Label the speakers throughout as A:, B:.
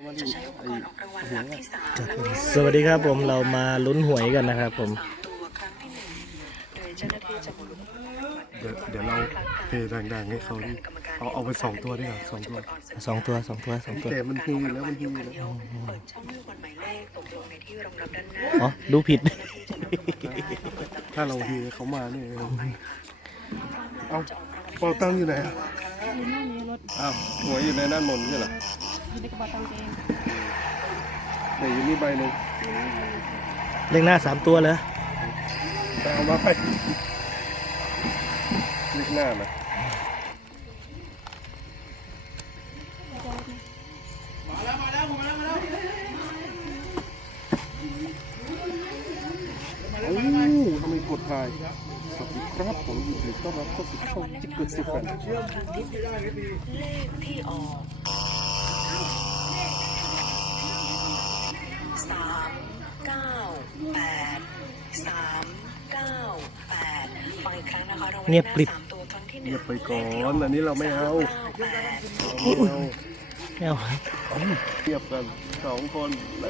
A: จะใช้อุปกรณ์ออกรางวัลหลักที่สาม
B: สวัสดีครับผมเรามาลุ้นหวยกันนะครับผม
A: ตัวครั้งที่หนึ่งโดยเจ้าหน้าที่จะหมุน
C: เดี๋ยวเราเทดังๆให้เขาดิเอาไป2 ตัวดีกว่า2 ตัว
B: สองตัว
C: แต่มันฮีแล้วมันฮีแล้ว
A: เปิดช่องลูกบอลหมายเลขตกลงในที่รองรับด้านหน้า
B: อ๋อดูผิด
C: ถ้าเราฮีเขามาเนี่ยเอาเป่าตังค์อยู่ไหนอะอ้าวหวยอยู่ในด้านบนใช่เหรอ
D: อยู่ในกระเป๋าตังค์เอง
C: แต่อยู่นี่ใบหนึ่ง
B: เลขหน้า3 ตัวเลย
C: แต่เอามาไปเลขหน้านะโอ้ทำไมกดถ่ายสวัสดีครับผมยินดีต้อนรับเข้าสู่ช่องจิ๊กเกิดสิบแปด
A: เลขที่ออก398ฟังอีกครั้งนะคะรางวัล
B: เงียบกริบ
A: 3ตัวครั้งที่ห
C: เงี
A: นึ่
C: ย
A: ง
C: บไปก่อนอันนี้เราไม่เอา
A: 398
C: เราไม่เอา
B: ไม่เอา
C: เทียบกัน2 คนเลย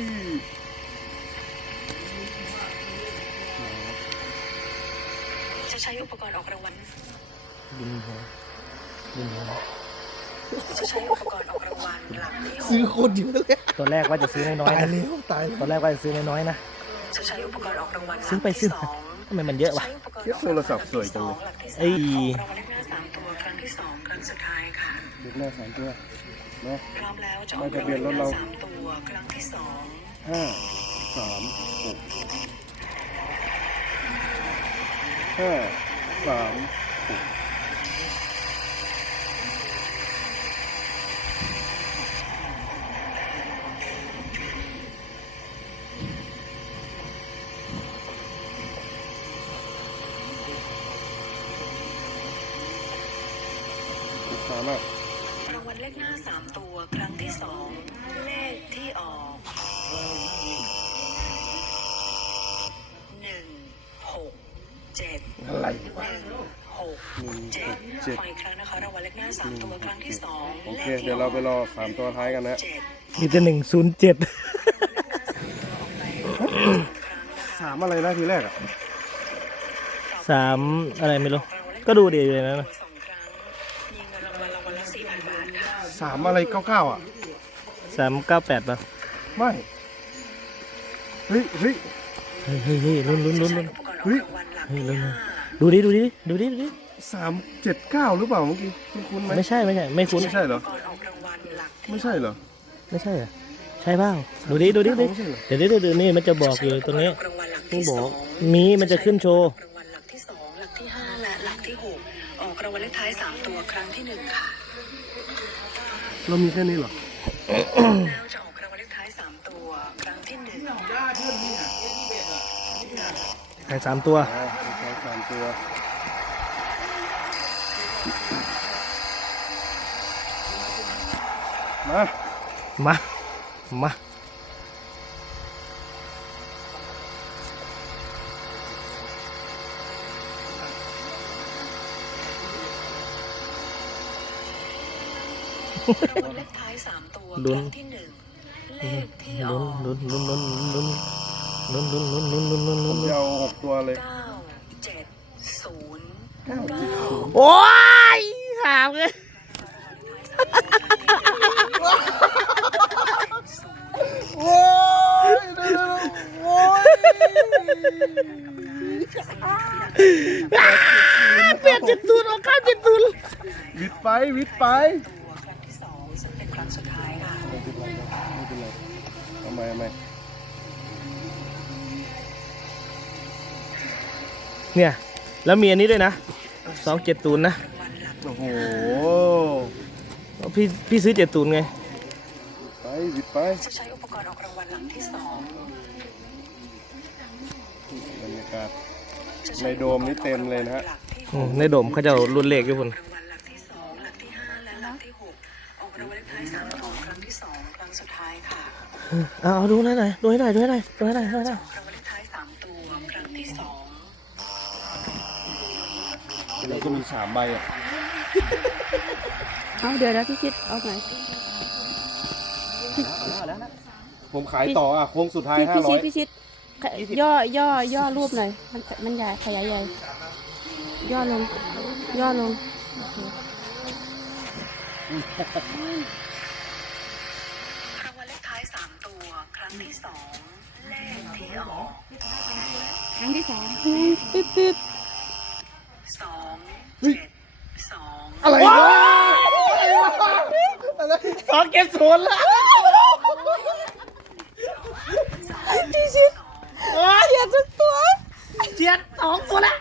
A: จะใช้อุปกรณ์ออกรางวัล
B: บินหัวบินหัว
A: จะใช้อุปกรณ์ออกรางวัลหลักที่ห
C: ซื้อก โคตรเยอะเลย
B: ตัวแรกว่าจะซื้อน้อยๆนะ
C: ตาย
B: ตัวแรกว่าจะซื้อน้อยๆนะ
A: จะใช้อุปกรณ์ออกรางวัลหลัก
B: ซื้อไปซื้อ
A: ที่สอง
B: ทำไมมันเยอะวะ
A: ใช้อุปกรณ์
C: เทียบโทรศัพท์สวยจังเลย
A: หลักที่
B: เอ้ย
A: สามรางวัลเลขหน้า3ตัวครั้งที่2ครั้งสุดท้ายค่ะ
C: เด็กหน้า3 ตัวเนาะ
A: พร้อมแล้วจะอ
C: ไม่
A: อก
C: ทะ
A: ราง
C: เบี
A: วั
C: ย
A: ล
C: น
A: เล
C: ร
A: ข
C: ถ
A: ห
C: เรา
A: น้า3ตัวครั้งที่2
C: 5 3 6 5 3 6สามารถ
A: รางวัลเลขหน้า3ตัวครั้งที่2เลขที่ออก167
C: อะไร
A: 167ฟังอีกครั้งนะคะรางวัลเลขหน้า3ตัวครั้งที่2
C: โอเค เดี๋ยวเราไปรอ3 ตัวท้ายกันนะ
B: มีแต่107
C: 3 อะไรนะทีแรกอ่ะ
B: 3อะไรไม่รู้ก็ดูดีเลยนะ
A: 2 ครั้งมีเงินรางวัลละ4,000 บาทค่ะ
C: 3 อะไร 99 อ่ะ
B: 398ป่ะ
C: ไม่ เฮ้ย
B: เฮ้ยลุ้น
A: ใช้อุปกรณ์ออกรางวัลหลัก
B: เฮ้ย
A: ที่
B: ลุ้น
A: ห้า
B: ดูดิ
C: 379 หรือเปล่าเมื่อกี้คุ้นๆไหม
B: ไม่ใช่ไม่คุ้น
C: ไม่ใช่เหรอ
A: อุปกรณ์ออกรางวัลหลักที่
C: ไม่ใช่เหรอ
B: ไม่ใช่เหรอใช่เปล่าดูดิ
C: ไม่ใช่เหรอ
B: เดี๋ยวนี่มันจะบอกอยู่ตรงนี้
A: รางวัลหลัก
B: ต้อ
A: ที่
B: งบ
A: ส
B: อ
A: อก ง
B: มีมันจะขึ้นโชว์
A: รางวัลหลักที่2หลักที่5และหลักที่6ออกรางวัลเลขท้าย3ตัวครั้งที่1ค่ะ
C: เรามีแค่นี้เหรอ
A: แล้วจะออกรางวัลเลขท้าย3ตัวครั้งที่1
B: ไข่3 ตัว
C: ใช้3 ตัว มา
B: มา
A: รางวัลเลขท้าย3ตัวครั้งที่1เลขที่ออก
B: ลุ้น
C: ผมจะเอา6 ตัวเลย
A: 970
B: โอ้ยหามเลย
C: โอ้ยโอ้ย
B: เปลี่ยน70เอาข้าม70
C: วิดไป
A: ครั้งที่2ซึ่งเป็นครั้งสุดท้ายค่ะ
C: ไม่เป็นไรเอาใหม่
B: เนี่ยแล้วมีอันนี้ด้วยนะ270นะ
A: รางวัลหลัก
C: โอ้โห
B: พี่ซื้อ70ไง
C: ไปวิดไป
A: จะใช้อุปกรณ์ออกรางวัลหลักที่2
C: บรรยากาศ ในโดมนี่เต็มเลยนะฮะ
B: ในโดมเขาจะรุ่นเลขอยู่พุ่น
A: รางวัลหลักที่2หลักที่5และหลักที่6ออกรางวัลเลขท้าย3ตัวครั้งที่2ครั้งสุดท้ายค่ะ
B: เอาดูให้หน่อย
A: รางวัลเลขท้าย3ตัวครั้งที่2
C: เราก็มี3 ใบอ่ะ
D: เอาเดี๋ยวนะพี่ชิดเอาไหน
C: ผมขายต่ออ่ะโค้งสุดท้าย
D: พี่ชิดย่อรูปหน่อยมันใหญ่ขยายใหญ่ย่อลงโอเค
A: รางวัลเลขท้าย3ตัวครั้งที่2เลขที่ออก
D: ครั้งที่สองปิ๊บ
A: 2 7 2
C: อะไรวะ
B: 270ละ
D: พี่ชิดเขียนทุกตัว
B: เจียด2ตัวละ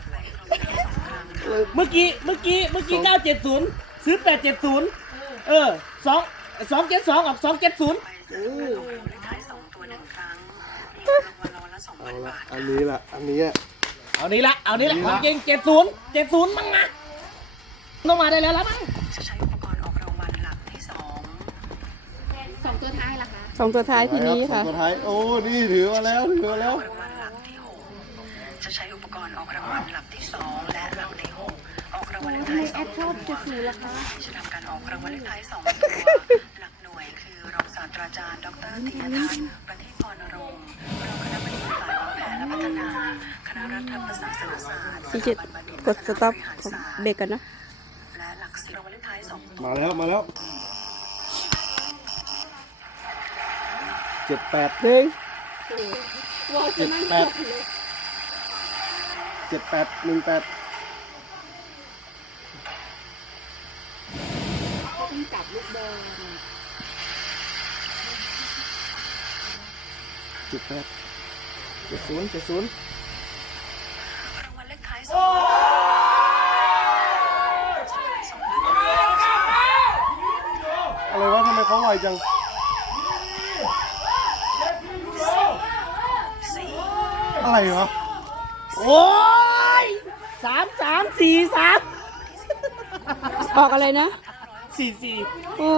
B: เมื่อกี้970ซื้อ870272ออก270
A: รางวัลเลขท้าย2ตัว1ครั้งรางวัลรางวัลละ
C: เอา
A: 2,000
C: ละ
A: บาท
C: อันนี้ละอันนี้อะ
B: เอานี่ละของจริง70มั้งนะต้องมาได้แล้วละมั้ง
A: จะใช้อุปกรณ์ออกรางวัลหลักที่2
D: 2 ตัวท้ายล่ะคะ2 ตัวท้ายทีนี้ค่ะ
C: สุดท้ายโอ้นี่ถือมาแล้ว
A: รางวัลหลักที่6จะใช้อุปกรณ์ออกรางวัลหลักที่2และหลักที่6ออกรางวัลเลขท้าย2ตัวจะทำการออกรางวัลเลขท้าย2ตัวหลักหน่วยคือรองศาสตราจารย์ดร.ธีรทัศน์ประทีปพรณรงค์รองคณบดีฝ่ายวางแผนและพัฒนาคณะรัฐประศาสนศาสตร์
D: พี่ชิดกดสต็อปของเบรกกันนะ
A: และหลัก10รางวัลเลขท้าย2ตัว
C: มาแล้ว78
D: หนึ่ง
C: 7818
B: 70
A: รางวัลเลขท้าย2ตัว
C: อะไรวะทำไมเขาไวจัง อะไรวะ
B: โอ้ย3343
D: ออกอะไรนะ
B: 44
D: โอ้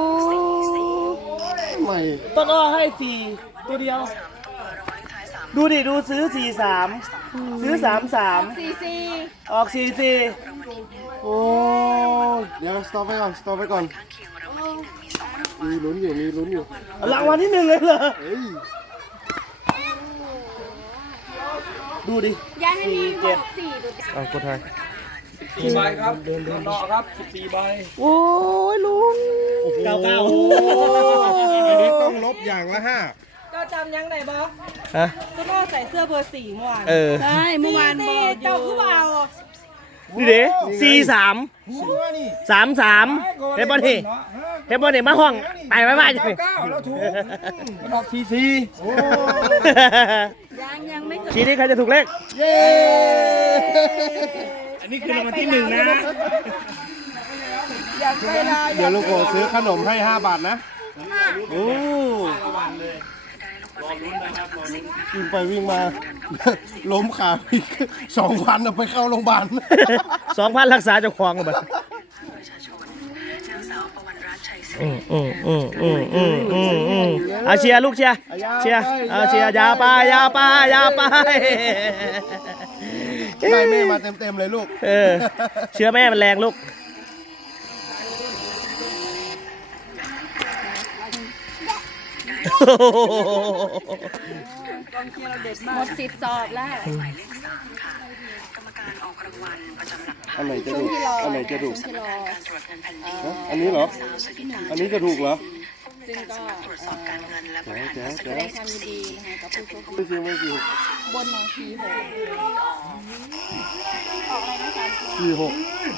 C: ไม่
B: ต้นอ้อให้4ตัวเดียว ดูดิดูซื้อ43ซื้อ33
D: 44
B: ออก44โอ้ย
C: เดี๋ยวสต็อปไว้ก่อน
A: ข้างเคียงรางวัลที่1มี2รางวัล
C: มีลุ้นอยู่
B: รางวัลที่1เลยเหรอ
C: เฮ้ย
B: ดูดิ
D: ย้ายให้มีบอก4ดู
B: เอากดไทย
E: 14 ใบครับนอครับ 14 ใบ
D: โอ้ยลุง
B: 99
C: อันนี้ต้องลบอย่างละ
F: ก็จำยังไหนบอก
B: ฮะ
F: ก็ต้องใส่เสื้อเบอร์4เมื่อวาน
B: เออ
D: ใช่เมื่อวานบอก
F: เจ้าคือเปล่า
B: นี่เด้43 33เฮปบอลนี่มาห้องไปไว้บ้าน
E: 9แล้วถูกมันออก44
D: ยังไม่จบ
B: ทีนี้ใครจะถูกเลข
C: 5 เย้
B: อันนี้คือรางวัลที่1นะ
F: อยากไปลา
C: เดี๋ยวลุงโกซื้อขนมให้5 บาทนะโอ้วิ่งไปวิ่งมา ล้มขาอีก2,000เอาไปเข้าโรงพยาบาล
B: 2,000รักษาเจ้าของกันบัด
A: ประชาชนนางสาวปวันรัตน์ชัยศรี
B: เอาเชียร์ลูกเชียร์เอาเชียร์อยาไป
C: ได้แม่มาเต็มเลยลูก
B: เออเชื้อแม่มันแรงลูก
D: หมดสิทธิ์สอบแล้ว
A: หมายเลข3ค่ะกรรมการออกรางวัลประจำหลักพัน
C: อันไหนจะถูก อันไหนจะถูก
A: สำนักงานการตรวจเงินแผ่นดิน
C: อันนี้เหรอ
A: สาวสุธิตา
C: อันนี้จะถูกเหรอ
A: ผู้อำนวยการสำนักตรวจสอบการเงินและบริหารพัสดุ
D: แสดงความยินดีนะคะกับผู้โชคดี
C: ไม่ซื้อบ
D: นหนองทีหก
C: 46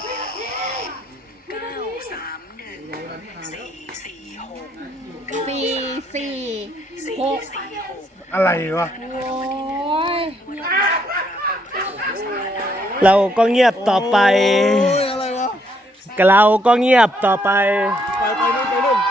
D: 446
C: อะไรวะ
D: โอ้ย
B: เราก็เงียบต่อไป
C: อะไรวะ
B: เราก็เงียบต่อไป
C: ไปนู่น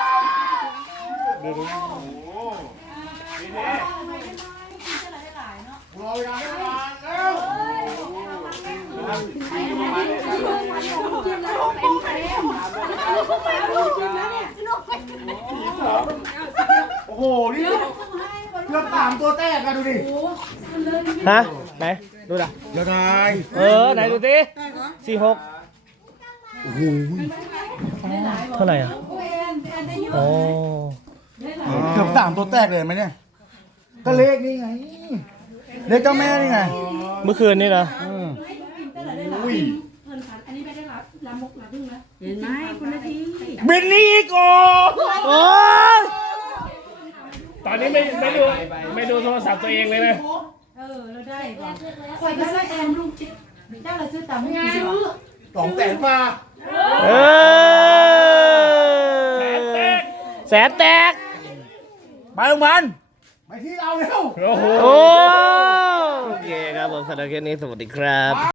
C: โอ้โห นี่เกือบ3 ตัวแตกอะดูดิ
B: ฮะ ไหน ดูด่ะ
C: เดี๋ยวได้
B: ไหนดูสิ46เท่าไหร่อ่ะอ๋อ
G: กับ3ตัวแตกเลยไหมเนี่ยก็เลขนี่ไงเลขเจ้าแม่นี่ไง
B: เมื่อคืนนี่นะ
G: บินนี่อีกโอ้
B: โอ้ยตอนนี้ไม่ดูโทรศัพท์ตัวเองเลยนะ
G: 200,000มา
B: เออแสนแตก
G: ไปโรงพยาบาลไปที่เราเร็ว
B: โอ้โหโอเคครับผมสำหรับคลิปนี้สวัสดีครับ